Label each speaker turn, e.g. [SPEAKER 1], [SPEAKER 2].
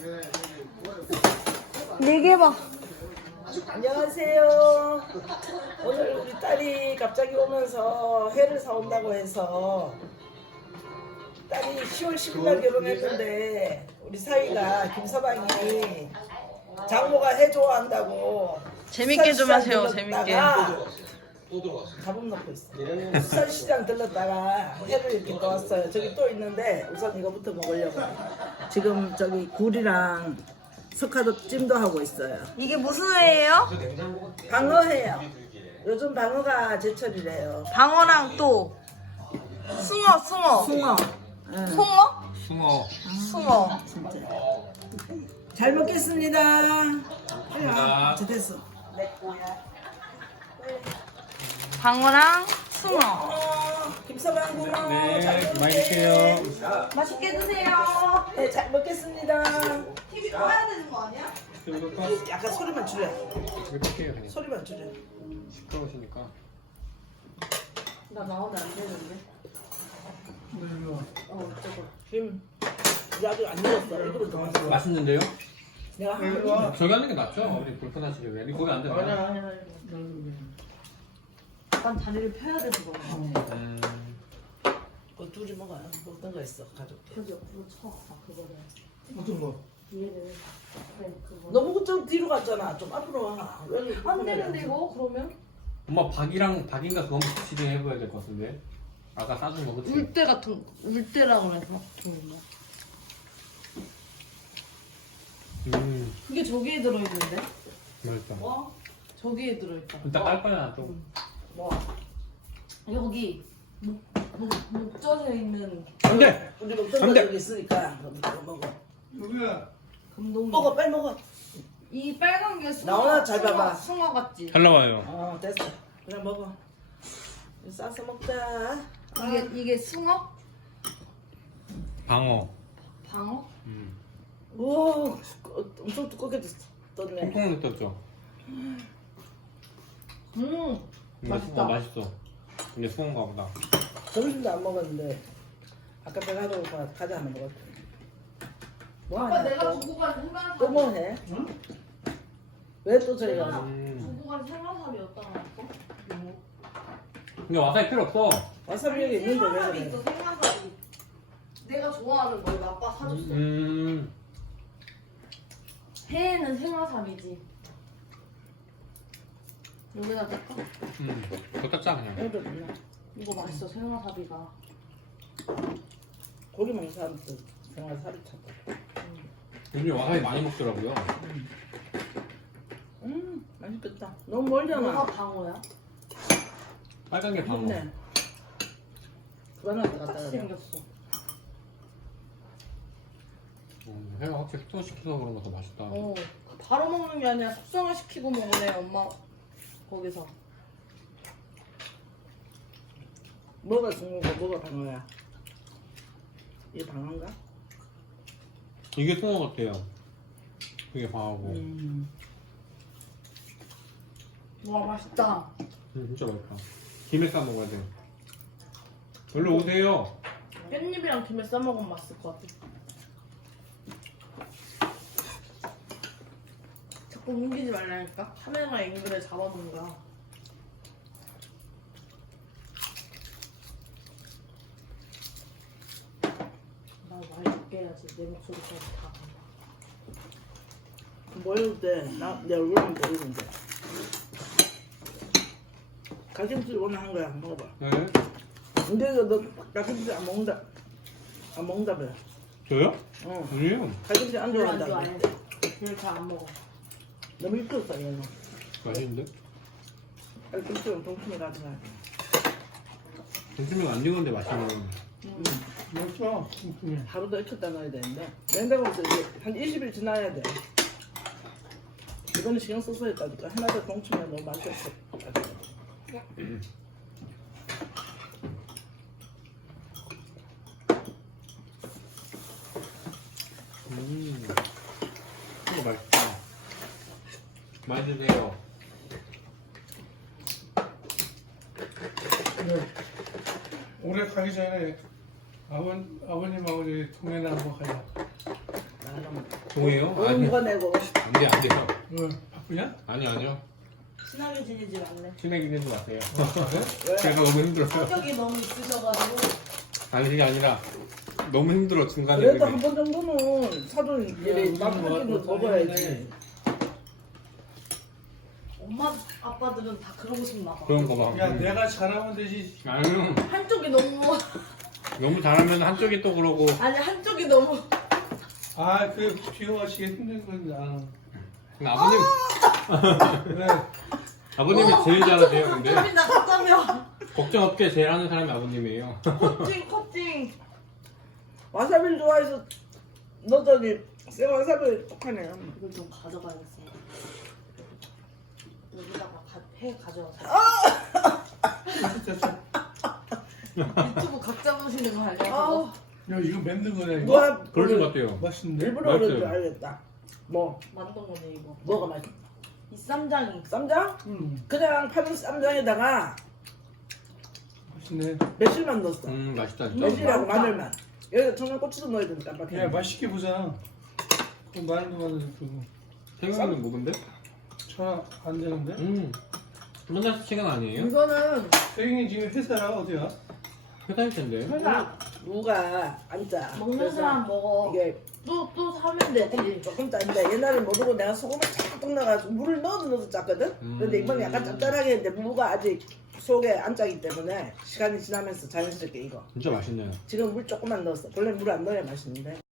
[SPEAKER 1] 얘기해봐.
[SPEAKER 2] 안녕하세요. 오늘 우리 딸이 갑자기 오면서 회를 사온다고 해서 딸이 10월 10일 날 결혼했는데 우리 사위가 김서방이 장모가 회 좋아한다고
[SPEAKER 1] 재밌게 좀 하세요,
[SPEAKER 2] 수산시장 가품 넣고 있어. 수산시장 들렀다가 회를 이렇게 떠왔어요. 저기 또 있는데 우선 이거부터 먹으려고. 지금 저기 굴이랑 석화도 찜도 하고 있어요.
[SPEAKER 1] 이게 무슨 회예요?
[SPEAKER 2] 방어회요. 요즘 방어가 제철이래요.
[SPEAKER 1] 방어랑 또 숭어.
[SPEAKER 2] 숭어. 응.
[SPEAKER 1] 송어? 숭어.
[SPEAKER 2] 진짜. 잘 먹겠습니다. 이제 됐어.
[SPEAKER 1] 방어랑 숭어.
[SPEAKER 2] 김서방 고마워.
[SPEAKER 3] 네, 많이 드세요.
[SPEAKER 1] 맛있게 드세요.
[SPEAKER 2] 네, 잘 먹겠습니다.
[SPEAKER 1] TV 꺼야 되는 거 아니야?
[SPEAKER 2] 약간 소리만 줄여.
[SPEAKER 3] 이렇게 해요, 그냥.
[SPEAKER 2] 소리만 줄여.
[SPEAKER 3] 시끄러우시니까.
[SPEAKER 1] 나 나오면 안 되는데.
[SPEAKER 2] 지금 이제 아직 안 익었어. 이거로 더 맛있어.
[SPEAKER 3] 맛있는데요?
[SPEAKER 2] 내가 한 번.
[SPEAKER 3] 저기 하는 게 낫죠? 어머니 불편하시게. 거기 안 되나요?
[SPEAKER 1] 약간 다리를 펴야 돼서 그런가.
[SPEAKER 2] 그거 둘이 먹어요. 먹던 거 있어 가족들.
[SPEAKER 1] 그래서 옆으로 쳐. 아, 그거를.
[SPEAKER 4] 어떤 거?
[SPEAKER 1] 뒤에를. 네, 그거.
[SPEAKER 2] 너무 좀 뒤로 갔잖아. 좀 앞으로 와. 왜 이렇게
[SPEAKER 1] 안 되는데 이거 그러면?
[SPEAKER 3] 엄마 박인가 그거 한번 같이 해봐야 될 것 같은데. 아까 싸준 거 그치?
[SPEAKER 1] 울대 같은 울대라 그래서. 그게 저기에 들어있는데?
[SPEAKER 3] 맛있다.
[SPEAKER 1] 와? 저기에 들어있다.
[SPEAKER 3] 일단 깔깔나 좀.
[SPEAKER 1] 뭐? 여기 목젖에 있는
[SPEAKER 3] 안 돼!
[SPEAKER 2] 우리 먹던
[SPEAKER 3] 안
[SPEAKER 2] 거
[SPEAKER 3] 돼.
[SPEAKER 2] 여기 있으니까 그거 먹어.
[SPEAKER 4] 누구야?
[SPEAKER 1] 금동.
[SPEAKER 2] 먹어 빨리 먹어.
[SPEAKER 1] 이 빨간 게 숭어.
[SPEAKER 2] 나오나? 잘 봐봐.
[SPEAKER 1] 숭어 같지?
[SPEAKER 3] 잘 나와요.
[SPEAKER 2] 됐어. 그냥 먹어. 싸서 먹자.
[SPEAKER 1] 이게 숭어?
[SPEAKER 3] 방어.
[SPEAKER 1] 방어?
[SPEAKER 2] 오, 엄청 두껍게 떴네.
[SPEAKER 3] 통통하게 떴죠?
[SPEAKER 1] 맛있다.
[SPEAKER 3] 맛있어. 근데 수건가 보다.
[SPEAKER 2] 점심도 안 먹었는데 아까 배가 하고 과자 하나 먹었대. 뭐
[SPEAKER 1] 아까
[SPEAKER 2] 하냐
[SPEAKER 1] 내가
[SPEAKER 2] 또?
[SPEAKER 1] 주고 간 생강살.
[SPEAKER 2] 또 뭐 해? 왜 또 저희가
[SPEAKER 1] 주고 간 생강살이 어디다 놨어?
[SPEAKER 3] 근데 와사비 필요 없어.
[SPEAKER 2] 와사비 여기 있는데 왜
[SPEAKER 1] 생강살이
[SPEAKER 2] 그래?
[SPEAKER 1] 있어. 생강살이. 내가 좋아하는 거 이거 아빠 사줬어. 회에는 생화살이지. 여기다 넣을까?
[SPEAKER 3] 더 짭짜 그냥.
[SPEAKER 2] 여기도 있나?
[SPEAKER 1] 이거 맛있어 생화사비가.
[SPEAKER 2] 고기 먹는 사람들 정말 살이 찼다.
[SPEAKER 3] 요즘 와사비 많이 먹더라고요.
[SPEAKER 2] 맛있겠다. 너무 멀잖아.
[SPEAKER 1] 뭐가 방어야?
[SPEAKER 3] 빨간 게 방어.
[SPEAKER 2] 좋네. 그만하게 갖다
[SPEAKER 1] 똑같이
[SPEAKER 2] 그래.
[SPEAKER 1] 생겼어.
[SPEAKER 3] 회가 확실히 숙성시켜서 그런 거 더 맛있다.
[SPEAKER 1] 바로 먹는 게 아니라 숙성을 시키고 먹네 엄마 거기서.
[SPEAKER 2] 뭐가 숭어고 뭐가 방어야? 이게 방어인가?
[SPEAKER 3] 이게 숭어 같아요. 그게 방어고.
[SPEAKER 1] 와 맛있다.
[SPEAKER 3] 진짜 맛있다. 김에 싸 먹어야 돼. 얼른 오세요.
[SPEAKER 1] 깻잎이랑 김에 싸먹으면 맛있을 것 같아. 자꾸 옮기지 말라니까. 카메라 앵글에 잡아놓은 거야. 나 많이 적게 해야지. 내 목소리까지 다 간다.
[SPEAKER 2] 뭐 해도 돼. 내 얼굴만 보이는데. 가김치 오늘 한 거야. 먹어봐.
[SPEAKER 3] 네.
[SPEAKER 2] 근데 너 가김치 안 먹는다. 안 먹는다며.
[SPEAKER 3] 저요?
[SPEAKER 2] 어.
[SPEAKER 3] 아니에요.
[SPEAKER 2] 가김치 안
[SPEAKER 1] 별로 안
[SPEAKER 2] 좋아한다.
[SPEAKER 1] 좋아해. 별로 잘 안 먹어.
[SPEAKER 2] 너무 이끌었어 얘는.
[SPEAKER 3] 맛있는데?
[SPEAKER 2] 가김치는 동심이 가져가.
[SPEAKER 3] 점심에 안 익었는데 맛있는.
[SPEAKER 4] 맛있어.
[SPEAKER 2] 하루도 익혔다 놔야 되는데 냉장고에서 이제 한 20일 지나야 돼. 이거는 신경 써서 했다니까. 하나도 동치면 너무 맛있었어.
[SPEAKER 3] 이거 맛있다. 많이 드세요.
[SPEAKER 4] 네. 올해 가기 전에 아버님하고 저기 동해나 한번 가자.
[SPEAKER 2] 나는
[SPEAKER 3] 동해요?
[SPEAKER 2] 오늘
[SPEAKER 3] 아니
[SPEAKER 2] 누가 내고
[SPEAKER 3] 안돼 안돼요.
[SPEAKER 4] 왜? 바쁘냐?
[SPEAKER 3] 아니요.
[SPEAKER 1] 친하게 지내지 않네.
[SPEAKER 3] 친하게 지내지 마세요.
[SPEAKER 2] 왜?
[SPEAKER 3] 제가 너무 힘들어요.
[SPEAKER 1] 성격이 너무 있으셔가지고.
[SPEAKER 3] 아니 그게 아니라 너무 힘들어 중간에.
[SPEAKER 2] 그래도 한 번 정도는 사돈끼리
[SPEAKER 4] 야,
[SPEAKER 2] 밥한 끼는
[SPEAKER 4] 뭐,
[SPEAKER 2] 먹어야지.
[SPEAKER 1] 엄마 아빠들은 다 그러고 싶나 봐.
[SPEAKER 3] 그런 거 봐.
[SPEAKER 4] 야, 내가 잘하면 되지.
[SPEAKER 3] 아니요.
[SPEAKER 1] 한쪽이 너무
[SPEAKER 3] 너무 잘하면 한쪽이 또 그러고.
[SPEAKER 1] 아니 한쪽이 너무
[SPEAKER 4] 아, 그 비호가 씨가 힘든 건데.
[SPEAKER 3] 근데 아버님
[SPEAKER 4] 그래.
[SPEAKER 3] 아버님이 제일 잘하세요. 근데
[SPEAKER 1] 어차피 나 갔다며.
[SPEAKER 3] 걱정 없게 제일 하는 사람이 아버님이에요.
[SPEAKER 1] 커팅.
[SPEAKER 2] 와사비를 좋아해서 넣더니 생와사비 똑하네.
[SPEAKER 1] 이걸 좀 가져가야겠어. 여기다가 해 가져와서.
[SPEAKER 4] 됐어.
[SPEAKER 1] 유튜브 각자 보시는 거
[SPEAKER 2] 아,
[SPEAKER 1] 하려고.
[SPEAKER 4] 야, 이거 만든 거네, 이거.
[SPEAKER 2] 뭐야?
[SPEAKER 3] 그럴 것 같아요.
[SPEAKER 4] 맛있는데?
[SPEAKER 2] 일부러 그런 줄
[SPEAKER 3] 맛있어요.
[SPEAKER 2] 알겠다. 뭐
[SPEAKER 1] 만든 거네 이거.
[SPEAKER 2] 뭐가 맛있어?
[SPEAKER 1] 이 쌈장이.
[SPEAKER 2] 쌈장? 그냥 파는 쌈장에다가
[SPEAKER 4] 맛있네.
[SPEAKER 2] 매실만 넣었어.
[SPEAKER 3] 맛있다 진짜.
[SPEAKER 2] 매실하고
[SPEAKER 1] 많다.
[SPEAKER 2] 마늘만. 여기다 청양고추도 넣어야 되니까 깜빡해.
[SPEAKER 4] 야, 맛있게 보자. 그럼 마늘도 마늘 주고.
[SPEAKER 3] 태국은 뭐근데?
[SPEAKER 4] 전화 안 되는데?
[SPEAKER 3] 맨날 시간 아니에요?
[SPEAKER 1] 이거는
[SPEAKER 4] 태경이 지금 회사라, 어디야?
[SPEAKER 3] 회사일 텐데.
[SPEAKER 1] 설마
[SPEAKER 2] 무가 안 짜.
[SPEAKER 1] 먹는
[SPEAKER 2] 그래서
[SPEAKER 1] 사람 먹어.
[SPEAKER 2] 이게
[SPEAKER 1] 또 사면 되지.
[SPEAKER 2] 조금 짠데 옛날에 모르고 내가 소금을 쫙 넣어가지고 물을 넣어서 짰거든? 근데 이번에 약간 짭짤하게 했는데 무가 아직 속에 안 짜기 때문에 시간이 지나면서 자연스럽게 이거
[SPEAKER 3] 진짜 맛있네요.
[SPEAKER 2] 지금 물 조금만 넣었어. 원래 물 안 넣어야 맛있는데